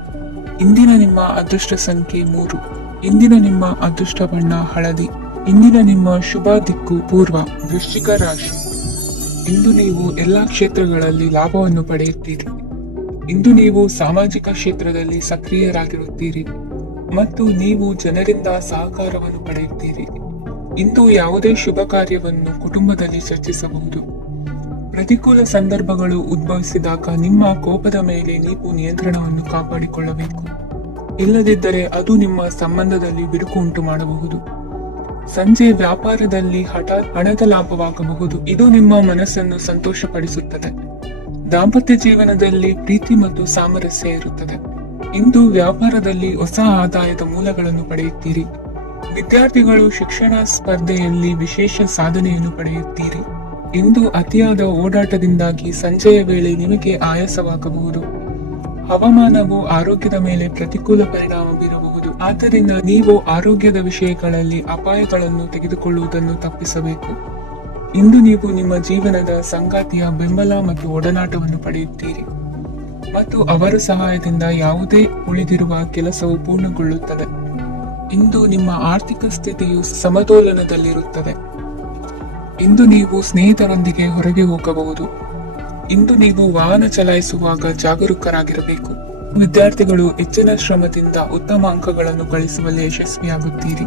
ಇಂದಿನ ನಿಮ್ಮ ಅದೃಷ್ಟ ಸಂಖ್ಯೆ 3. ಇಂದಿನ ನಿಮ್ಮ ಅದೃಷ್ಟ ಬಣ್ಣ ಹಳದಿ. ಇಂದಿನ ನಿಮ್ಮ ಶುಭ ದಿಕ್ಕು ಪೂರ್ವ. ವೃಶ್ಚಿಕ ರಾಶಿ. ಇಂದು ನೀವು ಎಲ್ಲಾ ಕ್ಷೇತ್ರಗಳಲ್ಲಿ ಲಾಭವನ್ನು ಪಡೆಯುತ್ತೀರಿ. ಇಂದು ನೀವು ಸಾಮಾಜಿಕ ಕ್ಷೇತ್ರದಲ್ಲಿ ಸಕ್ರಿಯರಾಗಿರುತ್ತೀರಿ ಮತ್ತು ನೀವು ಜನರಿಂದ ಸಹಕಾರವನ್ನು ಪಡೆಯುತ್ತೀರಿ. ಇಂದು ಯಾವುದೇ ಶುಭ ಕಾರ್ಯವನ್ನು ಕುಟುಂಬದಲ್ಲಿ ಚರ್ಚಿಸಬಹುದು. ಪ್ರತಿಕೂಲ ಸಂದರ್ಭಗಳು ಉದ್ಭವಿಸಿದಾಗ ನಿಮ್ಮ ಕೋಪದ ಮೇಲೆ ನೀವು ನಿಯಂತ್ರಣವನ್ನು ಕಾಪಾಡಿಕೊಳ್ಳಬೇಕು. ಇಲ್ಲದಿದ್ದರೆ ಅದು ನಿಮ್ಮ ಸಂಬಂಧದಲ್ಲಿ ಬಿರುಕು ಉಂಟು ಮಾಡಬಹುದು. ಸಂಜೆ ವ್ಯಾಪಾರದಲ್ಲಿ ಹಠಾತ್ ಹಣದ ಲಾಭವಾಗಬಹುದು. ಇದು ನಿಮ್ಮ ಮನಸ್ಸನ್ನು ಸಂತೋಷಪಡಿಸುತ್ತದೆ. ದಾಂಪತ್ಯ ಜೀವನದಲ್ಲಿ ಪ್ರೀತಿ ಮತ್ತು ಸಾಮರಸ್ಯ ಇರುತ್ತದೆ. ಇಂದು ವ್ಯಾಪಾರದಲ್ಲಿ ಹೊಸ ಆದಾಯದ ಮೂಲಗಳನ್ನು ಪಡೆಯುತ್ತೀರಿ. ವಿದ್ಯಾರ್ಥಿಗಳು ಶಿಕ್ಷಣ ಸ್ಪರ್ಧೆಯಲ್ಲಿ ವಿಶೇಷ ಸಾಧನೆಯನ್ನು ಪಡೆಯುತ್ತೀರಿ. ಇಂದು ಅತಿಯಾದ ಓಡಾಟದಿಂದಾಗಿ ಸಂಜೆಯ ವೇಳೆ ನಿಮಗೆ ಆಯಾಸವಾಗಬಹುದು. ಹವಾಮಾನವು ಆರೋಗ್ಯದ ಮೇಲೆ ಪ್ರತಿಕೂಲ ಪರಿಣಾಮ ಬೀರಬಹುದು. ಆದ್ದರಿಂದ ನೀವು ಆರೋಗ್ಯದ ವಿಷಯಗಳಲ್ಲಿ ಅಪಾಯಗಳನ್ನು ತೆಗೆದುಕೊಳ್ಳುವುದನ್ನು ತಪ್ಪಿಸಬೇಕು. ಇಂದು ನೀವು ನಿಮ್ಮ ಜೀವನದ ಸಂಗಾತಿಯ ಬೆಂಬಲ ಮತ್ತು ಒಡನಾಟವನ್ನು ಪಡೆಯುತ್ತೀರಿ ಮತ್ತು ಅವರ ಸಹಾಯದಿಂದ ಯಾವುದೇ ಉಳಿದಿರುವ ಕೆಲಸವು ಪೂರ್ಣಗೊಳ್ಳುತ್ತದೆ. ಇಂದು ನಿಮ್ಮ ಆರ್ಥಿಕ ಸ್ಥಿತಿಯು ಸಮತೋಲನದಲ್ಲಿರುತ್ತದೆ. ಇಂದು ನೀವು ಸ್ನೇಹಿತರೊಂದಿಗೆ ಹೊರಗೆ ಹೋಗಬಹುದು. ಇಂದು ನೀವು ವಾಹನ ಚಲಾಯಿಸುವಾಗ ಜಾಗರೂಕರಾಗಿರಬೇಕು. ವಿದ್ಯಾರ್ಥಿಗಳು ಹೆಚ್ಚಿನ ಶ್ರಮದಿಂದ ಉತ್ತಮ ಅಂಕಗಳನ್ನು ಗಳಿಸುವಲ್ಲಿ ಯಶಸ್ವಿಯಾಗುತ್ತೀರಿ.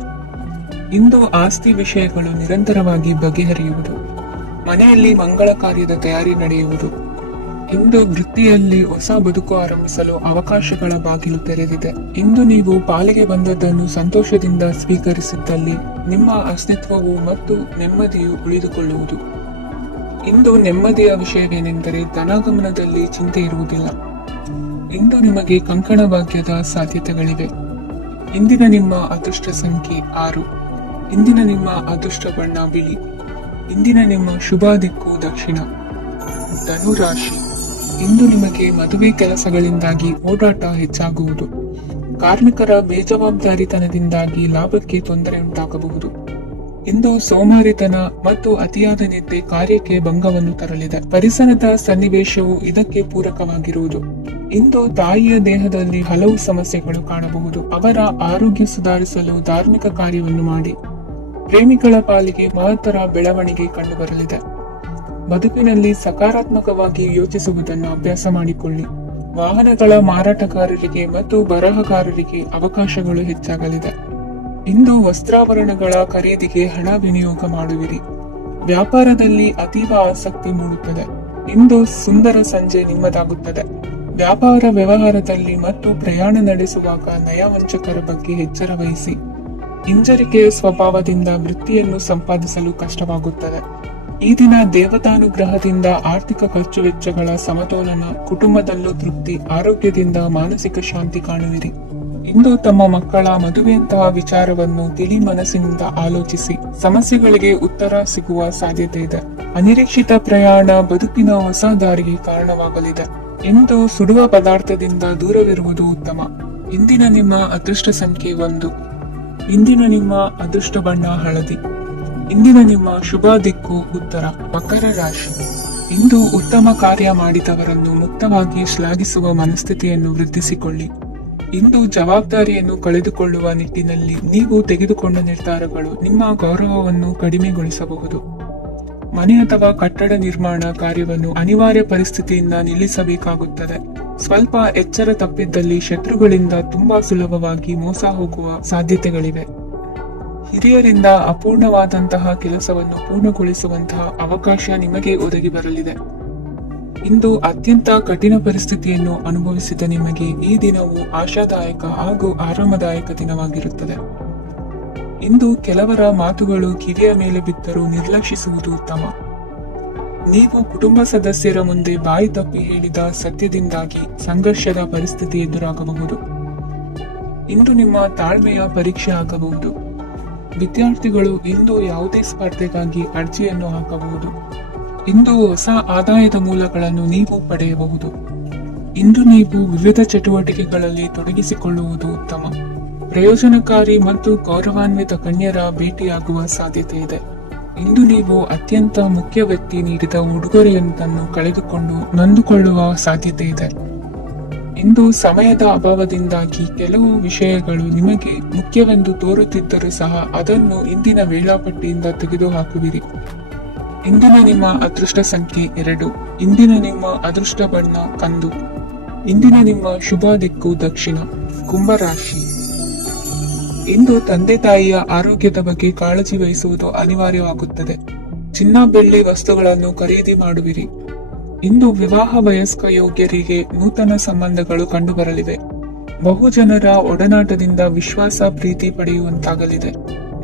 ಇಂದು ಆಸ್ತಿ ವಿಷಯಗಳು ನಿರಂತರವಾಗಿ ಬಗೆಹರಿಯುವುದು. ಮನೆಯಲ್ಲಿ ಮಂಗಳ ಕಾರ್ಯದ ತಯಾರಿ ನಡೆಯುವುದು. ಇಂದು ವೃತ್ತಿಯಲ್ಲಿ ಹೊಸ ಬದುಕು ಆರಂಭಿಸಲು ಅವಕಾಶಗಳ ಬಾಗಿಲು ತೆರೆದಿದೆ. ಇಂದು ನೀವು ಪಾಲಿಗೆ ಬಂದದ್ದನ್ನು ಸಂತೋಷದಿಂದ ಸ್ವೀಕರಿಸಿದ್ದಲ್ಲಿ ನಿಮ್ಮ ಅಸ್ತಿತ್ವವು ಮತ್ತು ನೆಮ್ಮದಿಯು ಉಳಿದುಕೊಳ್ಳುವುದು. ಇಂದು ನೆಮ್ಮದಿಯ ವಿಷಯವೇನೆಂದರೆ ಧನಾಗಮನದಲ್ಲಿ ಚಿಂತೆ ಇರುವುದಿಲ್ಲ. ಇಂದು ನಿಮಗೆ ಕಂಕಣ ಭಾಗ್ಯದ ಸಾಧ್ಯತೆಗಳಿವೆ. ಇಂದಿನ ನಿಮ್ಮ ಅದೃಷ್ಟ ಸಂಖ್ಯೆ 6. ಇಂದಿನ ನಿಮ್ಮ ಅದೃಷ್ಟ ಬಣ್ಣ ಬಿಳಿ. ಇಂದಿನ ನಿಮ್ಮ ಶುಭ ದಿಕ್ಕು ದಕ್ಷಿಣ. ಧನು ರಾಶಿ. ಇಂದು ನಿಮಗೆ ಮದುವೆ ಕೆಲಸಗಳಿಂದಾಗಿ ಓಡಾಟ ಹೆಚ್ಚಾಗುವುದು. ಕಾರ್ಮಿಕರ ಬೇಜವಾಬ್ದಾರಿತನದಿಂದಾಗಿ ಲಾಭಕ್ಕೆ ತೊಂದರೆ ಉಂಟಾಗಬಹುದು. ಇಂದು ಸೋಮಾರಿತನ ಮತ್ತು ಅತಿಯಾದ ನಿದ್ದೆ ಕಾರ್ಯಕ್ಕೆ ಭಂಗವನ್ನು ತರಲಿದೆ. ಪರಿಸರದ ಸನ್ನಿವೇಶವು ಇದಕ್ಕೆ ಪೂರಕವಾಗಿರುವುದು. ಇಂದು ತಾಯಿಯ ದೇಹದಲ್ಲಿ ಹಲವು ಸಮಸ್ಯೆಗಳು ಕಾಣಬಹುದು. ಅವರ ಆರೋಗ್ಯ ಸುಧಾರಿಸಲು ಧಾರ್ಮಿಕ ಕಾರ್ಯವನ್ನು ಮಾಡಿ. ಪ್ರೇಮಿಗಳ ಪಾಲಿಗೆ ಮಹತ್ತರ ಬೆಳವಣಿಗೆ ಕಂಡುಬರಲಿದೆ. ಬದುಕಿನಲ್ಲಿ ಸಕಾರಾತ್ಮಕವಾಗಿ ಯೋಚಿಸುವುದನ್ನು ಅಭ್ಯಾಸ ಮಾಡಿಕೊಳ್ಳಿ. ವಾಹನಗಳ ಮಾರಾಟಗಾರರಿಗೆ ಮತ್ತು ಬರಹಗಾರರಿಗೆ ಅವಕಾಶಗಳು ಹೆಚ್ಚಾಗಲಿದೆ. ಇಂದು ವಸ್ತ್ರಾಭರಣಗಳ ಖರೀದಿಗೆ ಹಣ ವಿನಿಯೋಗ ಮಾಡುವಿರಿ. ವ್ಯಾಪಾರದಲ್ಲಿ ಅತೀವ ಆಸಕ್ತಿ ಮೂಡುತ್ತದೆ. ಇಂದು ಸುಂದರ ಸಂಜೆ ನಿಮ್ಮದಾಗುತ್ತದೆ. ವ್ಯಾಪಾರ ವ್ಯವಹಾರದಲ್ಲಿ ಮತ್ತು ಪ್ರಯಾಣ ನಡೆಸುವಾಗ ನಯವಂಚಕರ ಬಗ್ಗೆ ಎಚ್ಚರ ವಹಿಸಿ. ಹಿಂಜರಿಕೆಯ ಸ್ವಭಾವದಿಂದ ವೃತ್ತಿಯನ್ನು ಸಂಪಾದಿಸಲು ಕಷ್ಟವಾಗುತ್ತದೆ. ಈ ದಿನ ದೇವತಾನುಗ್ರಹದಿಂದ ಆರ್ಥಿಕ ಖರ್ಚು ವೆಚ್ಚಗಳ ಸಮತೋಲನ, ಕುಟುಂಬದಲ್ಲೂ ತೃಪ್ತಿ, ಆರೋಗ್ಯದಿಂದ ಮಾನಸಿಕ ಶಾಂತಿ ಕಾಣುವಿರಿ. ಇಂದು ತಮ್ಮ ಮಕ್ಕಳ ಮದುವೆಯಂತಹ ವಿಚಾರವನ್ನು ತಿಳಿ ಮನಸ್ಸಿನಿಂದ ಆಲೋಚಿಸಿ ಸಮಸ್ಯೆಗಳಿಗೆ ಉತ್ತರ ಸಿಗುವ ಸಾಧ್ಯತೆ ಇದೆ. ಅನಿರೀಕ್ಷಿತ ಪ್ರಯಾಣ ಬದುಕಿನ ಹೊಸ ದಾರಿಗೆ ಕಾರಣವಾಗಲಿದೆ. ಎಂದು ಸುಡುವ ಪದಾರ್ಥದಿಂದ ದೂರವಿರುವುದು ಉತ್ತಮ. ಇಂದಿನ ನಿಮ್ಮ ಅದೃಷ್ಟ ಸಂಖ್ಯೆ 1. ಇಂದಿನ ನಿಮ್ಮ ಅದೃಷ್ಟ ಬಣ್ಣ ಹಳದಿ. ಇಂದಿನ ನಿಮ್ಮ ಶುಭ ದಿಕ್ಕು ಉತ್ತರ. ಮಕರ ರಾಶಿ. ಇಂದು ಉತ್ತಮ ಕಾರ್ಯ ಮಾಡಿದವರನ್ನು ಮುಕ್ತವಾಗಿ ಶ್ಲಾಘಿಸುವ ಮನಸ್ಥಿತಿಯನ್ನು ವೃದ್ಧಿಸಿಕೊಳ್ಳಿ. ಇಂದು ಜವಾಬ್ದಾರಿಯನ್ನು ಕಳೆದುಕೊಳ್ಳುವ ನಿಟ್ಟಿನಲ್ಲಿ ನೀವು ತೆಗೆದುಕೊಂಡ ನಿರ್ಧಾರಗಳು ನಿಮ್ಮ ಗೌರವವನ್ನು ಕಡಿಮೆಗೊಳಿಸಬಹುದು. ಮನೆ ಅಥವಾ ಕಟ್ಟಡ ನಿರ್ಮಾಣ ಕಾರ್ಯವನ್ನು ಅನಿವಾರ್ಯ ಪರಿಸ್ಥಿತಿಯಿಂದ ನಿಲ್ಲಿಸಬೇಕಾಗುತ್ತದೆ. ಸ್ವಲ್ಪ ಎಚ್ಚರ ತಪ್ಪಿದ್ದಲ್ಲಿ ಶತ್ರುಗಳಿಂದ ತುಂಬಾ ಸುಲಭವಾಗಿ ಮೋಸ ಹೋಗುವ ಸಾಧ್ಯತೆಗಳಿವೆ. ಹಿರಿಯರಿಂದ ಅಪೂರ್ಣವಾದಂತಹ ಕೆಲಸವನ್ನು ಪೂರ್ಣಗೊಳಿಸುವಂತಹ ಅವಕಾಶ ನಿಮಗೆ ಒದಗಿ ಬರಲಿದೆ. ಇಂದು ಅತ್ಯಂತ ಕಠಿಣ ಪರಿಸ್ಥಿತಿಯನ್ನು ಅನುಭವಿಸಿದ ನಿಮಗೆ ಈ ದಿನವು ಆಶಾದಾಯಕ ಹಾಗೂ ಆರಾಮದಾಯಕ ದಿನವಾಗಿರುತ್ತದೆ. ಇಂದು ಕೆಲವರ ಮಾತುಗಳು ಕಿವಿಯ ಮೇಲೆ ಬಿದ್ದರೂ ನಿರ್ಲಕ್ಷಿಸುವುದು ಉತ್ತಮ. ನೀವು ಕುಟುಂಬ ಸದಸ್ಯರ ಮುಂದೆ ಬಾಯಿ ತಪ್ಪಿ ಹೇಳಿದ ಸತ್ಯದಿಂದಾಗಿ ಸಂಘರ್ಷದ ಪರಿಸ್ಥಿತಿ ಎದುರಾಗಬಹುದು. ಇಂದು ನಿಮ್ಮ ತಾಳ್ಮೆಯ ಪರೀಕ್ಷೆ ಆಗಬಹುದು. ವಿದ್ಯಾರ್ಥಿಗಳು ಇಂದು ಯಾವುದೇ ಸ್ಪರ್ಧೆಗಾಗಿ ಅರ್ಜಿಯನ್ನು ಹಾಕಬಹುದು. ಇಂದು ಹೊಸ ಆದಾಯದ ಮೂಲಗಳನ್ನು ನೀವು ಪಡೆಯಬಹುದು. ಇಂದು ನೀವು ವಿವಿಧ ಚಟುವಟಿಕೆಗಳಲ್ಲಿ ತೊಡಗಿಸಿಕೊಳ್ಳುವುದು ಉತ್ತಮ. ಪ್ರಯೋಜನಕಾರಿ ಮತ್ತು ಗೌರವಾನ್ವಿತ ಕನ್ಯರ ಭೇಟಿಯಾಗುವ ಸಾಧ್ಯತೆ ಇದೆ. ಇಂದು ನೀವು ಅತ್ಯಂತ ಮುಖ್ಯ ವ್ಯಕ್ತಿ ನೀಡಿದ ಉಡುಗೊರೆಯೊಂದನ್ನು ಕಳೆದುಕೊಂಡು ನೊಂದುಕೊಳ್ಳುವ ಸಾಧ್ಯತೆ ಇದೆ. ಇಂದು ಸಮಯದ ಅಭಾವದಿಂದಾಗಿ ಕೆಲವು ವಿಷಯಗಳು ನಿಮಗೆ ಮುಖ್ಯವೆಂದು ತೋರುತ್ತಿದ್ದರೂ ಸಹ ಅದನ್ನು ಇಂದಿನ ವೇಳಾಪಟ್ಟಿಯಿಂದ ತೆಗೆದುಹಾಕುವಿರಿ. ಇಂದಿನ ನಿಮ್ಮ ಅದೃಷ್ಟ ಸಂಖ್ಯೆ 2. ಇಂದಿನ ನಿಮ್ಮ ಅದೃಷ್ಟ ಬಣ್ಣ ಕಂದು. ಇಂದಿನ ನಿಮ್ಮ ಶುಭ ದಿಕ್ಕು ದಕ್ಷಿಣ. ಕುಂಭರಾಶಿ. ಇಂದು ತಂದೆ ತಾಯಿಯ ಆರೋಗ್ಯದ ಬಗ್ಗೆ ಕಾಳಜಿ ವಹಿಸುವುದು ಅನಿವಾರ್ಯವಾಗುತ್ತದೆ. ಚಿನ್ನ ಬೆಳ್ಳಿ ವಸ್ತುಗಳನ್ನು ಖರೀದಿ ಮಾಡುವಿರಿ. ಇಂದು ವಿವಾಹ ವಯಸ್ಕ ಯೋಗ್ಯರಿಗೆ ನೂತನ ಸಂಬಂಧಗಳು ಕಂಡುಬರಲಿವೆ. ಬಹು ಜನರ ಒಡನಾಟದಿಂದ ವಿಶ್ವಾಸ ಪ್ರೀತಿ ಪಡೆಯುವಂತಾಗಲಿದೆ.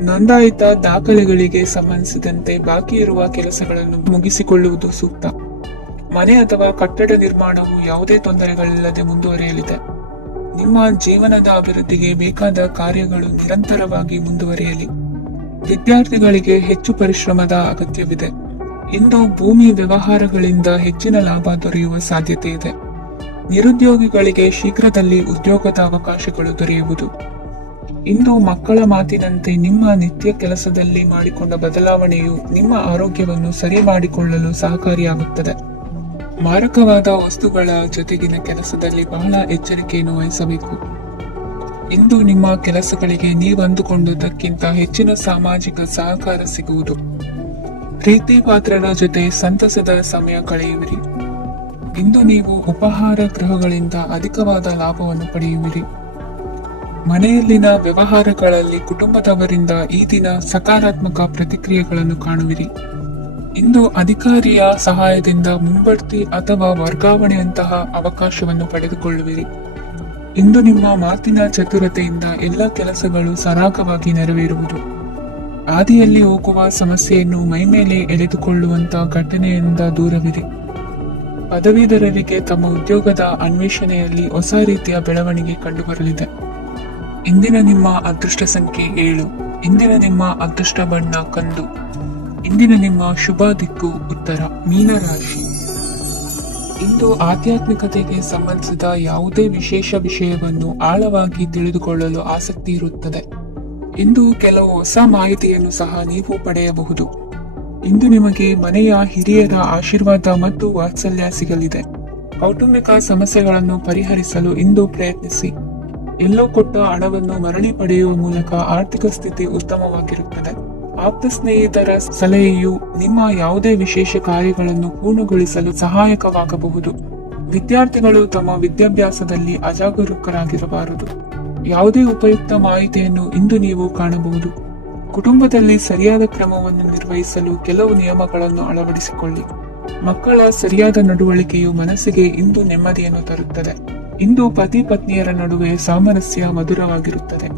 ನೋಂದಾಯಿತ ದಾಖಲೆಗಳಿಗೆ ಸಂಬಂಧಿಸಿದಂತೆ ಬಾಕಿ ಇರುವ ಕೆಲಸಗಳನ್ನು ಮುಗಿಸಿಕೊಳ್ಳುವುದು ಸೂಕ್ತ. ಮನೆ ಅಥವಾ ಕಟ್ಟಡ ನಿರ್ಮಾಣವು ಯಾವುದೇ ತೊಂದರೆಗಳಿಲ್ಲದೆ ಮುಂದುವರಿಯಲಿದೆ. ನಿಮ್ಮ ಜೀವನದ ಅಭಿವೃದ್ಧಿಗೆ ಬೇಕಾದ ಕಾರ್ಯಗಳು ನಿರಂತರವಾಗಿ ಮುಂದುವರಿಯಲಿ. ವಿದ್ಯಾರ್ಥಿಗಳಿಗೆ ಹೆಚ್ಚು ಪರಿಶ್ರಮದ ಅಗತ್ಯವಿದೆ. ಇಂದು ಭೂಮಿ ವ್ಯವಹಾರಗಳಿಂದ ಹೆಚ್ಚಿನ ಲಾಭ ದೊರೆಯುವ ಸಾಧ್ಯತೆ ಇದೆ. ನಿರುದ್ಯೋಗಿಗಳಿಗೆ ಶೀಘ್ರದಲ್ಲಿ ಉದ್ಯೋಗದ ಅವಕಾಶಗಳು ದೊರೆಯುವುದು. ಇಂದು ಮಕ್ಕಳ ಮಾತಿನಂತೆ ನಿಮ್ಮ ನಿತ್ಯ ಕೆಲಸದಲ್ಲಿ ಮಾಡಿಕೊಂಡ ಬದಲಾವಣೆಯು ನಿಮ್ಮ ಆರೋಗ್ಯವನ್ನು ಸರಿ ಮಾಡಿಕೊಳ್ಳಲು ಸಹಕಾರಿಯಾಗುತ್ತದೆ. ಮಾರಕವಾದ ವಸ್ತುಗಳ ಜೊತೆಗಿನ ಕೆಲಸದಲ್ಲಿ ಬಹಳ ಎಚ್ಚರಿಕೆಯನ್ನು ವಹಿಸಬೇಕು. ಇಂದು ನಿಮ್ಮ ಕೆಲಸಗಳಿಗೆ ನೀವಂದುಕೊಂಡುದಕ್ಕಿಂತ ಹೆಚ್ಚಿನ ಸಾಮಾಜಿಕ ಸಹಕಾರ ಸಿಗುವುದು. ಪ್ರೀತಿ ಪಾತ್ರರ ಜೊತೆ ಸಂತಸದ ಸಮಯ ಕಳೆಯುವಿರಿ. ಇಂದು ನೀವು ಉಪಹಾರ ಗೃಹಗಳಿಂದ ಅಧಿಕವಾದ ಲಾಭವನ್ನು ಪಡೆಯುವಿರಿ. ಮನೆಯಲ್ಲಿನ ವ್ಯವಹಾರಗಳಲ್ಲಿ ಕುಟುಂಬದವರಿಂದ ಈ ದಿನ ಸಕಾರಾತ್ಮಕ ಪ್ರತಿಕ್ರಿಯೆಗಳನ್ನು ಕಾಣುವಿರಿ. ಇಂದು ಅಧಿಕಾರಿಯ ಸಹಾಯದಿಂದ ಮುಂಬಡ್ತಿ ಅಥವಾ ವರ್ಗಾವಣೆಯಂತಹ ಅವಕಾಶವನ್ನು ಪಡೆದುಕೊಳ್ಳುವಿರಿ. ಇಂದು ನಿಮ್ಮ ಮಾತಿನ ಚತುರತೆಯಿಂದ ಎಲ್ಲ ಕೆಲಸಗಳು ಸರಾಗವಾಗಿ ನೆರವೇರುವುದು. ಹಾದಿಯಲ್ಲಿ ಹೋಗುವ ಸಮಸ್ಯೆಯನ್ನು ಮೈಮೇಲೆ ಎಳೆದುಕೊಳ್ಳುವಂತಹ ಘಟನೆಯಿಂದ ದೂರವಿರಿ. ಪದವೀಧರರಿಗೆ ತಮ್ಮ ಉದ್ಯೋಗದ ಅನ್ವೇಷಣೆಯಲ್ಲಿ ಹೊಸ ರೀತಿಯ ಬೆಳವಣಿಗೆ ಕಂಡುಬರಲಿದೆ. ಇಂದಿನ ನಿಮ್ಮ ಅದೃಷ್ಟ ಸಂಖ್ಯೆ 7. ಇಂದಿನ ನಿಮ್ಮ ಅದೃಷ್ಟ ಬಣ್ಣ ಕಂದು. ಇಂದಿನ ನಿಮ್ಮ ಶುಭ ದಿಕ್ಕು ಉತ್ತರ. ಮೀನರಾಶಿ. ಇಂದು ಆಧ್ಯಾತ್ಮಿಕತೆಗೆ ಸಂಬಂಧಿಸಿದ ಯಾವುದೇ ವಿಶೇಷ ವಿಷಯವನ್ನು ಆಳವಾಗಿ ತಿಳಿದುಕೊಳ್ಳಲು ಆಸಕ್ತಿ ಇರುತ್ತದೆ. ಇಂದು ಕೆಲವು ಹೊಸ ಮಾಹಿತಿಯನ್ನು ಸಹ ನೀವು ಪಡೆಯಬಹುದು. ಇಂದು ನಿಮಗೆ ಮನೆಯ ಹಿರಿಯರ ಆಶೀರ್ವಾದ ಮತ್ತು ವಾತ್ಸಲ್ಯ ಸಿಗಲಿದೆ. ಕೌಟುಂಬಿಕ ಸಮಸ್ಯೆಗಳನ್ನು ಪರಿಹರಿಸಲು ಇಂದು ಪ್ರಯತ್ನಿಸಿ. ಎಲ್ಲೋ ಕೊಟ್ಟ ಹಣವನ್ನು ಮರಳಿ ಪಡೆಯುವ ಮೂಲಕ ಆರ್ಥಿಕ ಸ್ಥಿತಿ ಉತ್ತಮವಾಗಿರುತ್ತದೆ. ಆಪ್ತ ಸ್ನೇಹಿತರ ಸಲಹೆಯು ನಿಮ್ಮ ಯಾವುದೇ ವಿಶೇಷ ಕಾರ್ಯಗಳನ್ನು ಪೂರ್ಣಗೊಳಿಸಲು ಸಹಾಯಕವಾಗಬಹುದು. ವಿದ್ಯಾರ್ಥಿಗಳು ತಮ್ಮ ವಿದ್ಯಾಭ್ಯಾಸದಲ್ಲಿ ಅಜಾಗರೂಕರಾಗಿರಬಾರದು. ಯಾವುದೇ ಉಪಯುಕ್ತ ಮಾಹಿತಿಯನ್ನು ಇಂದು ನೀವು ಕಾಣಬಹುದು. ಕುಟುಂಬದಲ್ಲಿ ಸರಿಯಾದ ಕ್ರಮವನ್ನು ನಿರ್ವಹಿಸಲು ಕೆಲವು ನಿಯಮಗಳನ್ನು ಅಳವಡಿಸಿಕೊಳ್ಳಿ. ಮಕ್ಕಳ ಸರಿಯಾದ ನಡವಳಿಕೆಯು ಮನಸ್ಸಿಗೆ ಇಂದು ನೆಮ್ಮದಿಯನ್ನು ತರುತ್ತದೆ. ಇಂದು ಪತಿ ಪತ್ನಿಯರ ನಡುವೆ ಸಾಮರಸ್ಯ ಮಧುರವಾಗಿರುತ್ತದೆ.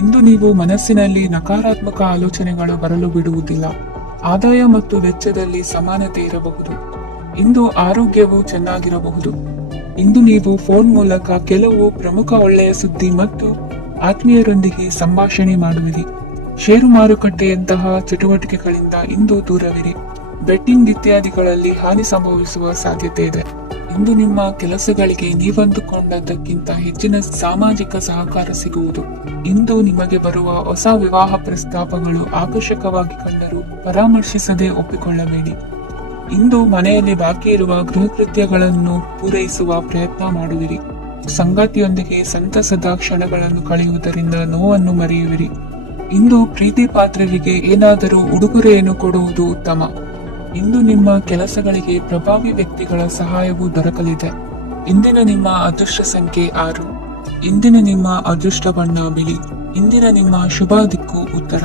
ಇಂದು ನೀವು ಮನಸ್ಸಿನಲ್ಲಿ ನಕಾರಾತ್ಮಕ ಆಲೋಚನೆಗಳು ಬರಲು ಬಿಡುವುದಿಲ್ಲ. ಆದಾಯ ಮತ್ತು ವೆಚ್ಚದಲ್ಲಿ ಸಮಾನತೆ ಇರಬಹುದು. ಇಂದು ಆರೋಗ್ಯವು ಚೆನ್ನಾಗಿರಬಹುದು. ಇಂದು ನೀವು ಫೋನ್ ಮೂಲಕ ಕೆಲವು ಪ್ರಮುಖ ಒಳ್ಳೆಯ ಸುದ್ದಿ ಮತ್ತು ಆತ್ಮೀಯರೊಂದಿಗೆ ಸಂಭಾಷಣೆ ಮಾಡುವಿರಿ. ಷೇರು ಮಾರುಕಟ್ಟೆಯಂತಹ ಚಟುವಟಿಕೆಗಳಿಂದ ಇಂದು ದೂರವಿರಿ. ಬೆಟ್ಟಿಂಗ್ ಇತ್ಯಾದಿಗಳಲ್ಲಿ ಹಾನಿ ಸಂಭವಿಸುವ ಸಾಧ್ಯತೆ ಇದೆ. ಇಂದು ನಿಮ್ಮ ಕೆಲಸಗಳಿಗೆ ನೀವಂದುಕೊಂಡದ್ದಕ್ಕಿಂತ ಹೆಚ್ಚಿನ ಸಾಮಾಜಿಕ ಸಹಕಾರ ಸಿಗುವುದು. ಇಂದು ನಿಮಗೆ ಬರುವ ಹೊಸ ವಿವಾಹ ಪ್ರಸ್ತಾಪಗಳು ಆಕರ್ಷಕವಾಗಿ ಕಂಡರೂ ಪರಾಮರ್ಶಿಸದೆ ಒಪ್ಪಿಕೊಳ್ಳಬೇಡಿ. ಇಂದು ಮನೆಯಲ್ಲಿ ಬಾಕಿ ಇರುವ ಗೃಹ ಕೃತ್ಯಗಳನ್ನು ಪೂರೈಸುವ ಪ್ರಯತ್ನ ಮಾಡುವಿರಿ. ಸಂಗಾತಿಯೊಂದಿಗೆ ಸಂತಸದ ಕ್ಷಣಗಳನ್ನು ಕಳೆಯುವುದರಿಂದ ನೋವನ್ನು ಮರೆಯುವಿರಿ. ಇಂದು ಪ್ರೀತಿ ಪಾತ್ರರಿಗೆ ಏನಾದರೂ ಉಡುಗೊರೆಯನ್ನು ಕೊಡುವುದು ಉತ್ತಮ. ಇಂದು ನಿಮ್ಮ ಕೆಲಸಗಳಿಗೆ ಪ್ರಭಾವಿ ವ್ಯಕ್ತಿಗಳ ಸಹಾಯವೂ ದೊರಕಲಿದೆ. ಇಂದಿನ ನಿಮ್ಮ ಅದೃಷ್ಟ ಸಂಖ್ಯೆ 6. ಇಂದಿನ ನಿಮ್ಮ ಅದೃಷ್ಟ ಬಣ್ಣ ಬಿಳಿ. ಇಂದಿನ ನಿಮ್ಮ ಶುಭ ದಿಕ್ಕು ಉತ್ತರ.